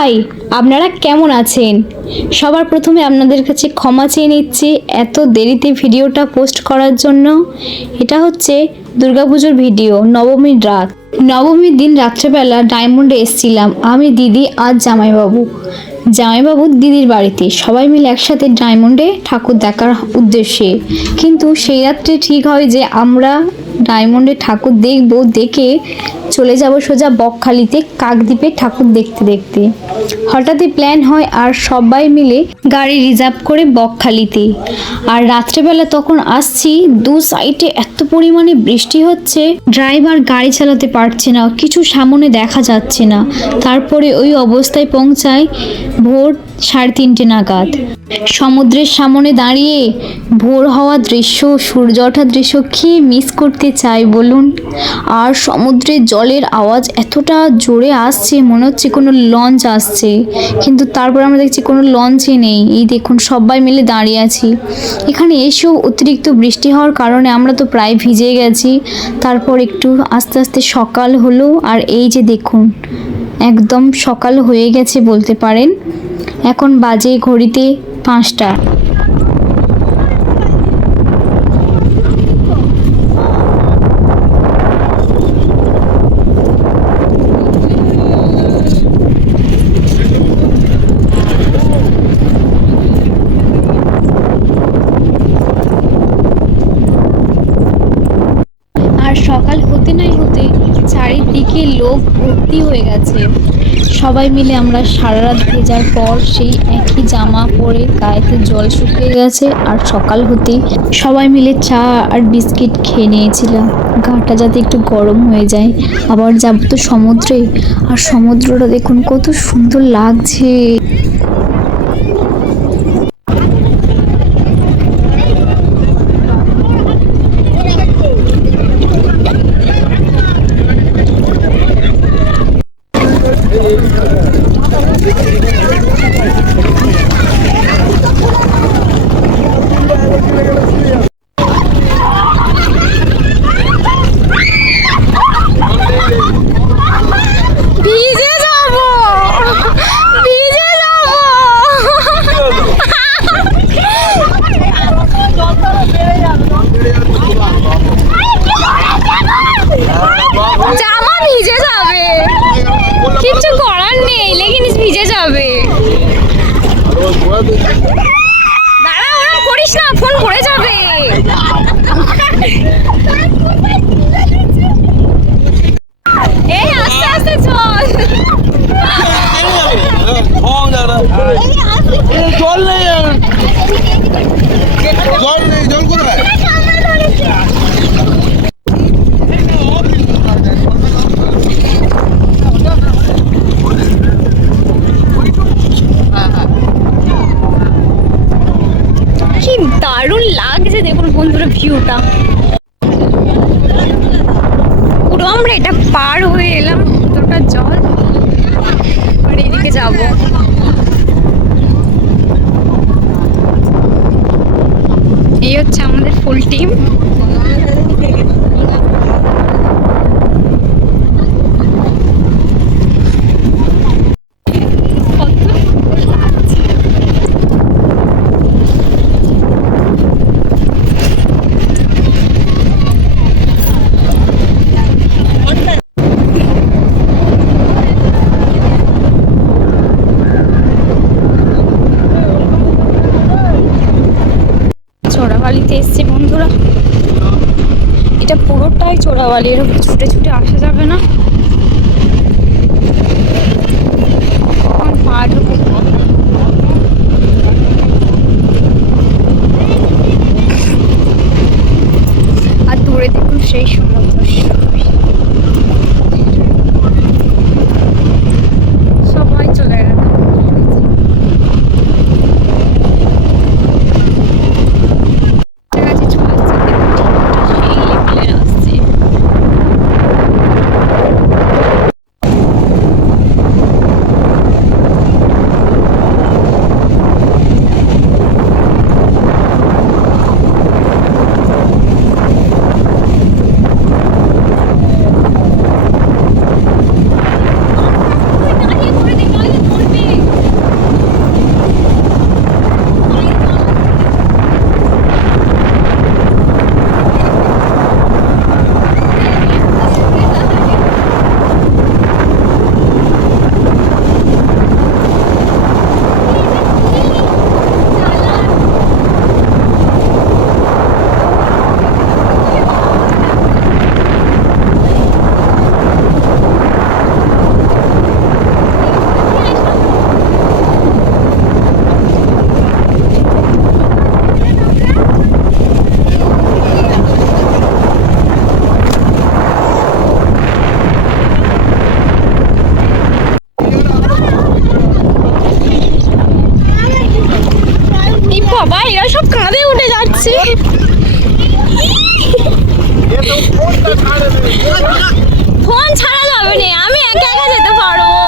High আপনারা কেমন আছেন? সবার প্রথমে আপনাদের কাছে ক্ষমা চেয়ে নিচ্ছি এত দেরিতে ভিডিওটা পোস্ট করার জন্য। এটা হচ্ছে দুর্গাপুজোর ভিডিও, নবমীর রাত। নবমীর দিন রাত্রেবেলা ডায়মন্ডে এসছিলাম। আমি, দিদি আর জামাইবাবু। জামাইবাবু দিদির বাড়িতে। সবাই মিলে একসাথে ডায়মন্ডে ঠাকুর দেখার উদ্দেশ্যে। কিন্তু সেই রাত্রে ঠিক হয় যে আমরা ডায়মন্ডে ঠাকুর দেখব, দেখে চলে যাব সোজা বকখালিতে কাকদ্বীপে ঠাকুর দেখতে দেখতে। হঠাৎই প্ল্যান হয় আর সবাই মিলে গাড়ি রিজার্ভ করে বকখালিতে। আর রাত্রেবেলা তখন আসছি, দু সাইডে এত পরিমাণে বৃষ্টি হচ্ছে ড্রাইভার গাড়ি চালাতে পারছে না, কিছু সামনে দেখা যাচ্ছে না। তারপরে ওই অবস্থায় পৌঁছায় ভোর সাড়ে তিনটে নাগাদ। সমুদ্রের সামনে দাঁড়িয়ে ভোর হওয়া দৃশ্য, সূর্য ওঠার দৃশ্য কি মিস করতে চাই বলুন? আর সমুদ্রের জলের আওয়াজ এতটা জোরে আসছে, মনে হচ্ছে কোনো লঞ্চ আসছে। কিন্তু তারপর আমরা দেখছি কোনো লঞ্চই নেই। এই দেখুন, সবাই মিলে দাঁড়িয়ে আছি। এখানে এসেও অতিরিক্ত বৃষ্টি হওয়ার কারণে আমরা তো প্রায় ভিজে গেছি। তারপর একটু আস্তে আস্তে সকাল হলো, আর এই যে দেখুন একদম সকাল হয়ে গেছে বলতে পারেন। এখন বাজে ঘড়িতে পাঁচটা আর সকাল হতে নাই হতে চারিদিকে লোক ভর্তি হয়ে গেছে সবাই মিলে আমরা সারা রাত ভেজার পর সেই একই জামা পরে গায়েতে জল শুকিয়ে গেছে আর সকাল হতেই সবাই মিলে চা আর বিস্কিট খেয়ে নিয়েছিলাম। গাটা যাতে একটু গরম হয়ে যায়। আবার যাব তো সমুদ্রে। আর সমুদ্রটা দেখুন কত সুন্দর লাগছে ভিজে যাব ভিজে যাব জামা ভিজে যাবে কিছু করার নেই লেকিন ভিজে যাবে দাঁড়া ওরম করিস না ফোন পড়ে যাবে এই আস্তে আস্তে চল জল নেই জল নেই জল কোথায় কি দারুণ লাগছে দেখুন বন্ধুরা ভিউটা পুরো আমরা এটা পার হয়ে এলাম কতটা জল আর এদিকে যাব। এই হচ্ছে আমাদের ফুল টিম চোরাবালিতে এসছে বন্ধুরা। এটা পুরোটাই চোরাবালি, এরকম ছুটে ছুটে আসা যাবে না। পা আর দূরে দেখুন সেই সুন্দর কাঁধে উঠে যাচ্ছে। ফোন ছাড়া যাবে না আমি একা একা যেতে পারব।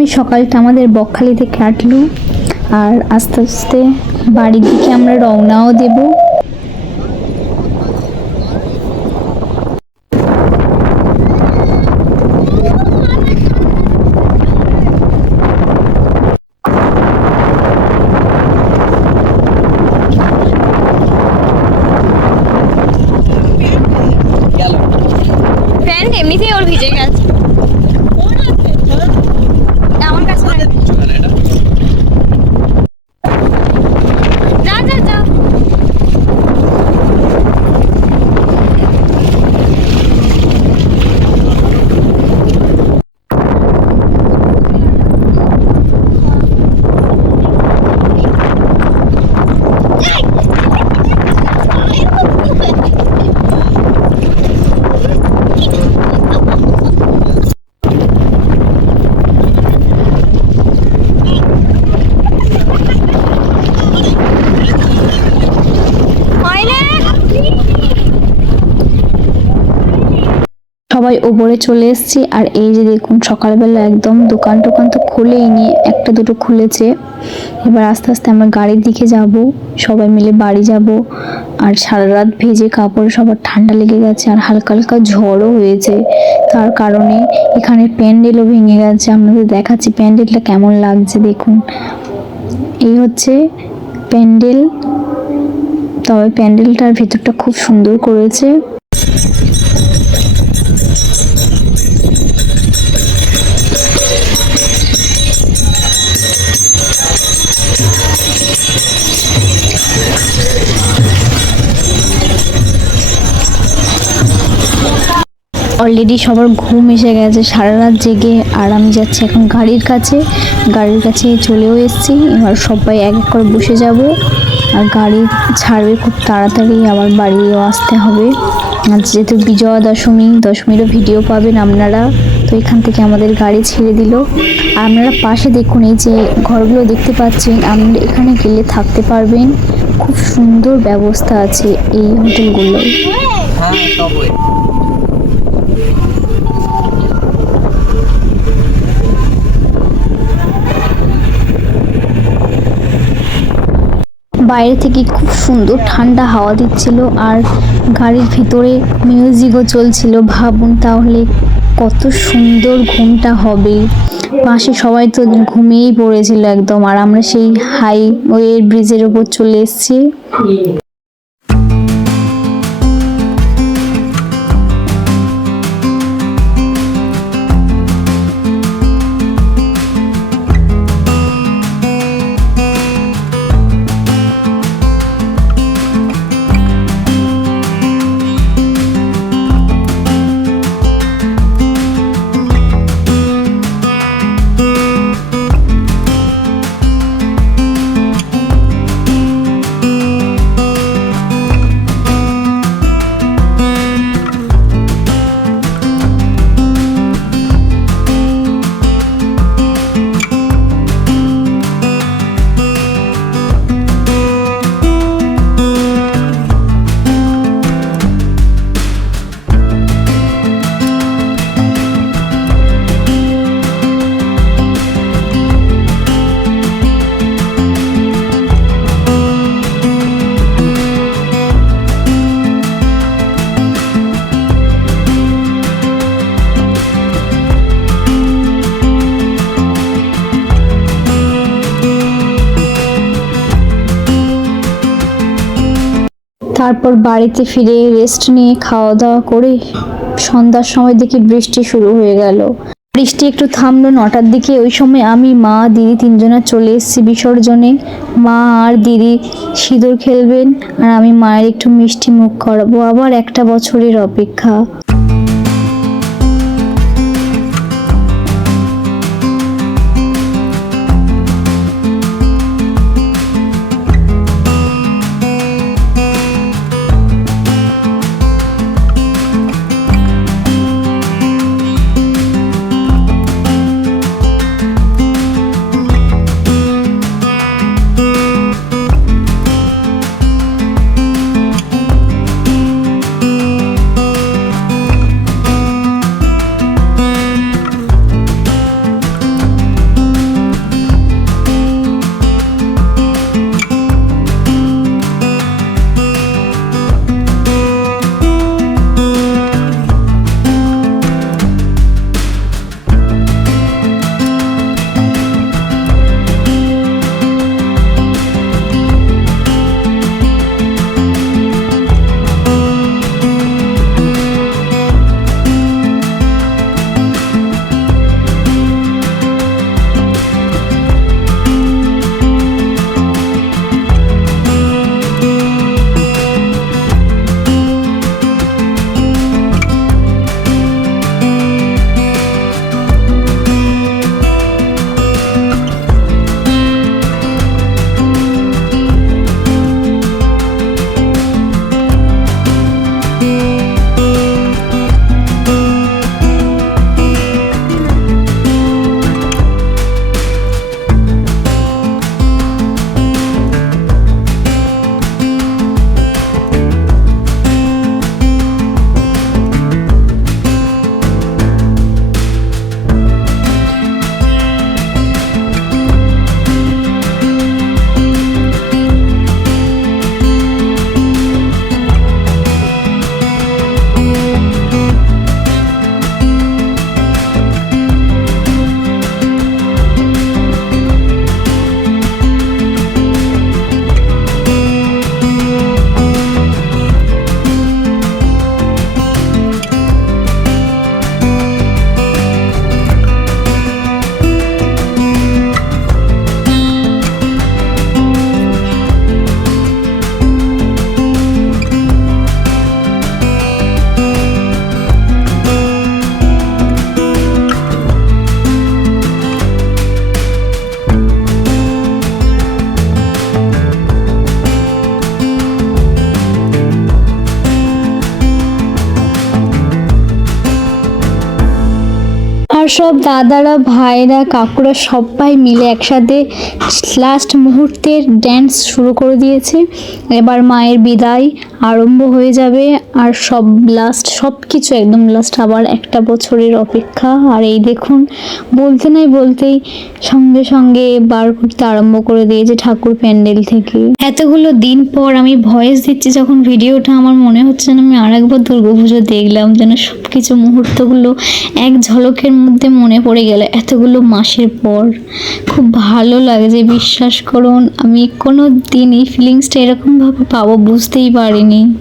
দশমীর সকালটা আমাদের বকখালিতে কাটলো আর আস্তে আস্তে বাড়ির দিকে আমরা রওনাও দেব প্যান্ট এমনিতেই ওর ভিজে গেছে আমার কাছে নাই। যা যা যা মাইলে ওপরে চলে এসেছি আর এই যে দেখুন, সকালবেলা একদম দোকান টোকান তো খুলেই নি, একটা দুটো খুলেছে। এবার আস্তে আস্তে আমরা গাড়ির দিকে যাব, সবাই মিলে বাড়ি যাব। আর সারা রাত ভেজে কাপড় সবার ঠান্ডা লেগে গেছে আর হালকা হালকা ঝড়ও হয়েছে। তার কারণে এখানে প্যান্ডেলও ভেঙে গেছে, আপনাদের দেখাচ্ছি প্যান্ডেলটা কেমন লাগছে দেখুন। এই হচ্ছে প্যান্ডেল, তবে প্যান্ডেলটার ভেতরটা খুব সুন্দর করেছে। অলরেডি সবার ঘুম এসে গেছে, সারা রাত জেগে আর আমি যাচ্ছি। এখন গাড়ির কাছে গাড়ির কাছে চলেও এসেছি। এবার সবাই এক এক করে বসে যাব। আর গাড়ি ছাড়বে খুব তাড়াতাড়ি, আবার বাড়িও আসতে হবে। যেহেতু বিজয়া দশমী, দশমীরও ভিডিও পাবেন আপনারা। তো এখান থেকে আমাদের গাড়ি ছেড়ে দিল। আপনারা পাশে দেখুন, এই যে ঘরগুলো দেখতে পাচ্ছেন আপনারা এখানে গেলে থাকতে পারবেন। খুব সুন্দর ব্যবস্থা আছে এই হোটেলগুলোয়। বাইরে থেকে খুব সুন্দর ঠান্ডা হাওয়া দিচ্ছিল আর গাড়ির ভিতরে মিউজিকও চলছিল। ভাবুন তাহলে কত সুন্দর ঘুমটা হবে। পাশে সবাই তো ঘুমিয়েই পড়েছিল একদম, আর আমরা সেই হাই ওয়ে ব্রিজের ওপর চলে এসেছি। তারপর বাড়িতে ফিরে রেস্ট নিয়ে খাওয়া দাওয়া করে সন্ধ্যার সময় দেখি বৃষ্টি শুরু হয়ে গেল। বৃষ্টি একটু থামলো নটার দিকে। ওই সময় আমি, মা, দিদি তিনজনা চলে এসেছি বিসর্জনে। মা আর দিদি সিঁদুর খেলবেন আর আমি মায়ের একটু মিষ্টি মুখ করাবো। আবার একটা বছরের অপেক্ষা। সব দাদারা ভাইরা কাকুরা সবাই মিলে একসাথে লাস্ট মুহূর্তের ড্যান্স শুরু করে দিয়েছে। এবার মায়ের বিদায় আরম্ভ হয়ে যাবে আর সব লাস্ট সব কিছু একদম লাস্ট আবার একটা বছরের অপেক্ষা। আর এই দেখুন, বলতে নাই বলতেই সঙ্গে সঙ্গে বার করতে আরম্ভ করে দিয়েছে ঠাকুর প্যান্ডেল থেকে। এতগুলো দিন পর আমি ভয়েস দিচ্ছি যখন ভিডিওটা, আমার মনে হচ্ছে যেন আমি আরেকবার দুর্গাপুজো দেখলাম, যেন সব কিছু মুহূর্তগুলো এক ঝলকের মধ্যে মনে পড়ে গেল এতগুলো মাসের পর। খুব ভালো লাগে যে, বিশ্বাস করুন, আমি কোনো দিন এই ফিলিংসটা এরকমভাবে পাবো বুঝতেই পারিনি।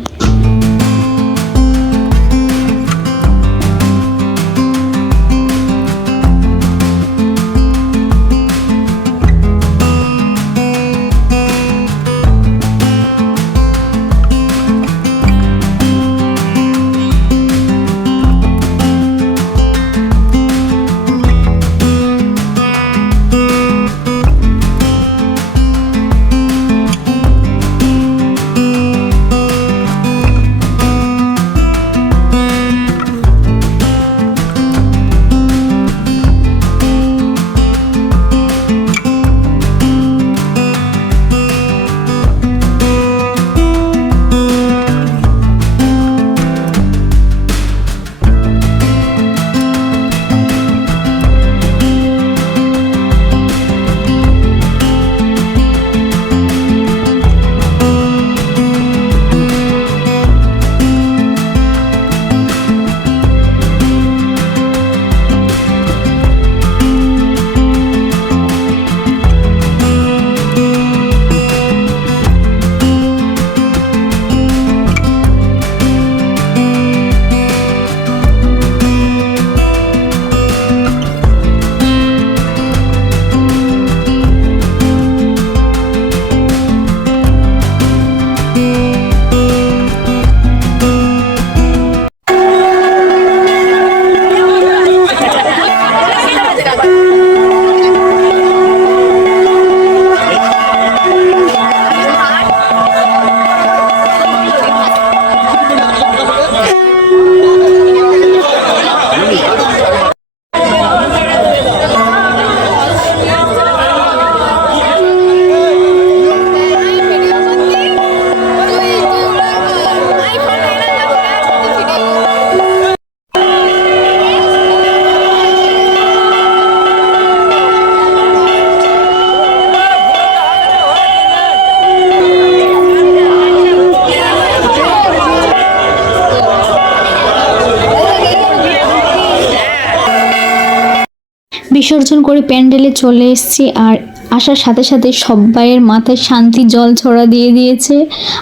বিসর্জন করে প্যান্ডেলে চলে এসেছি আর আসার সাথে সাথে সবাইয়ের মাথায় শান্তি জল ছড়া দিয়ে দিয়েছে।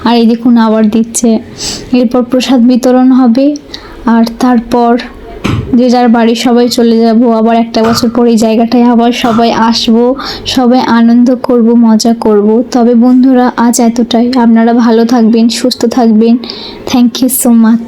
আর এই দেখুন আবার দিচ্ছে। এরপর প্রসাদ বিতরণ হবে। আর তারপর যে যার বাড়ি সবাই চলে যাব। আবার একটা বছর পর এই জায়গাটায় আবার সবাই আসব। সবাই আনন্দ করব, মজা করব। তবে বন্ধুরা, আজ এতটাই। আপনারা ভালো থাকবেন, সুস্থ থাকবেন। Thank you so much